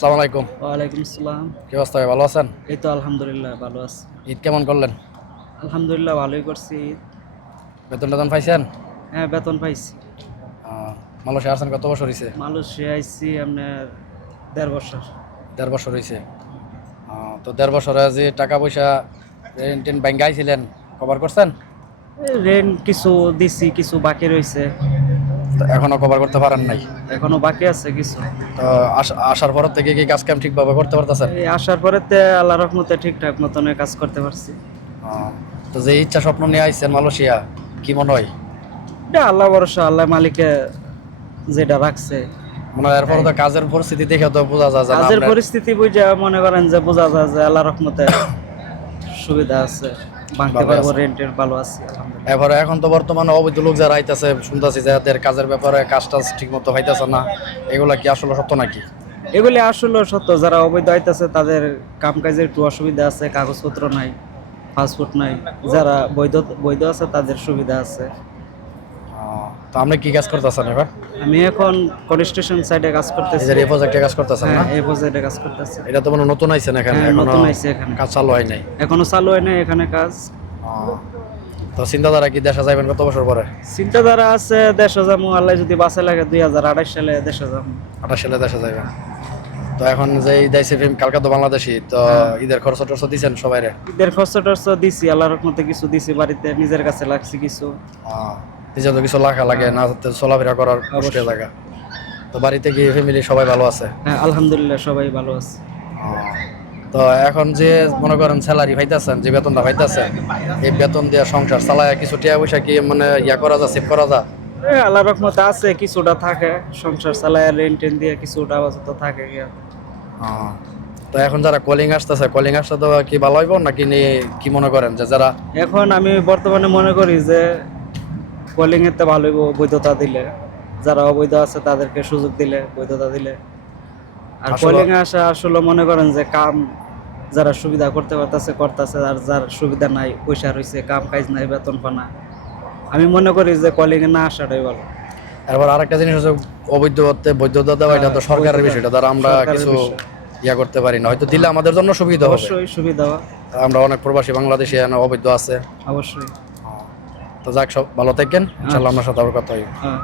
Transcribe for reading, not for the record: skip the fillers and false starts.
আসসালামু আলাইকুম। ওয়ালাইকুম আসসালাম। কি অবস্থা ভাই, ভালো আছেন? এই তো আলহামদুলিল্লাহ ভালো আছি। ঈদ কেমন করলেন? আলহামদুলিল্লাহ ভালোই করছি। বেতন টেতন পাইছেন? হ্যাঁ, বেতন পাইছি। মালয়েশিয়া আসছেন কত বছর হয়েছে? মালয়েশিয়া আইছি আপনার ১.৫ বছর। ১.৫ বছর হয়েছে। তো ১.৫ বছরে যে টাকা পয়সা রেন্ট টেন্ট ব্যাংকে আইছিলেন, কভার করছেন? রেন্ট কিছু দিছি, কিছু বাকি রইছে। তো এখনো কভার করতে পারেন নাই? এখনো বাকি আছে কিছু। তো আসার পর থেকে কি কাজ কাম ঠিকভাবে করতে পারতেছেন? এই আসার পরেতে আল্লাহর রহমতে ঠিকঠাক মতনে কাজ করতে পারছি। তো যে ইচ্ছা স্বপ্ন নিয়ে আইছেন মালয়েশিয়া, কি মনে হয়? এটা আল্লাহ ভরসা, আল্লাহ মালিকে যেটা রাখছে। মনে হয় এরপর তো কাজের পরিস্থিতি দেখে তো বোঝা যায় যে না কাজের আপনার- পরিস্থিতি বুঝে মনে করেন যে বোঝা যায় যে আল্লাহর রহমতে সুবিধা আছে, ভাঙতে ভালো পারবো, আছে। রেন্টের ভালো আছে আলহামদুলিল্লাহ। এবারে এখন তো বর্তমানে অবৈধ লোক যারা আইতাছে শুনতেছি যে এদের কাজের ব্যাপারে কাজ টাজ ঠিক মতো হইতাছে না, এগুলা কি আসলে সত্য নাকি? এগুলি আসলে সত্য, যারা অবৈধ আইতাছে তাদের কামকাজের একটু অসুবিধা আছে, কাগজপত্র নাই, পাসপোর্ট নাই। যারা বৈধ বৈধ আছে তাদের সুবিধা আছে। তো আপনি কি কাজ করতেছেন এবার? আমি এখন কনস্ট্রাকশন সাইডে কাজ এই করতেছি। যে এই প্রজেক্টে কাজ করতেছেন না? হ্যাঁ, এই প্রজেক্টে কাজ করতেছি। এটা তো মানে নতুন আইছেন এখানে, হ্যাঁ, এখনো নতুন আইছে এখানে, কাজ চালু হয় নাই। এখনো চালু হয় নাই এখানে কাজ। তো চিন্তাধারা কি দেশে যাবেন কত বছর পরে? চিন্তাধারা আছে দেশে যাবো, আল্লাহ যদি বাঁচে লাগে 2028 সালে দেশে যাবো। 28 সালে দেশে যাবেন। তো এখন যে ঈদ আইছে কালকে তো বাংলাদেশি, তো ঈদের খরচ টরচ দিছেন সবাইরে? ঈদের খরচ টরচ দিছি, আল্লাহর রহমতে কিছু দিছি, বাড়িতে নিজের কাছে লাগছে কিছু। নিজে তো কিছু লাখা লাগে না, চলাফেরা করার কষ্ট জায়গা। তো বাড়িতে কি ফ্যামিলি সবাই ভালো আছে? হ্যাঁ, আলহামদুলিল্লাহ সবাই ভালো আছে। তো এখন যে মনে করেন স্যালারি পাইতেছেন, যে বেতনটা পাইতেছেন, এই বেতন দিয়ে সংসার চালায় কিছু টাকা পয়সা কি মানে করা যায়, সেভ করা যায়? আল্লাহর রহমতে আছে, কিছুটা থাকে সংসার চালায়, রেন্ট টেন দিয়ে কিছুটা আপাতত থাকে গিয়া। তো এখন যারা কলিং আসতেছে, কলিং আসতে তো কি ভালো হইব নাকি কি মনে করেন যে যারা এখন আমি বর্তমানে মনে করি যে কলিং এতে ভালো হইব বৈধতা দিলে, যারা অবৈধ আছে তাদেরকে সুযোগ দিলে, বৈধতা দিলে। আর আসলে- কলিং এ আসা আসলে মনে করেন যে কাম যারা সুবিধা করতে পারতেছে করতেছে, আর যার সুবিধা নাই, পয়সা রয়েছে, কাম কাজ নাই, বেতন পানা, আমি মনে করি যে কলিং এ না আসাটাই ভালো। এরপর আরেকটা জিনিস হচ্ছে বৈধতা দেওয়া, এটা তো সরকারের বৈধতা, বিষয়টা, দ্বারা আমরা সরকারের কিছু বিষয়। করতে পারি না, হয়তো দিলে আমাদের জন্য সুবিধা হবে। অবশ্যই সুবিধা, আমরা অনেক প্রবাসী বাংলাদেশি এখানে অবৈধ আছে। অবশ্যই। তো যাক, সব ভালো থাকেন, ইনশাল্লাহ আপনার সাথে আবার কথা হইব। হ্যাঁ।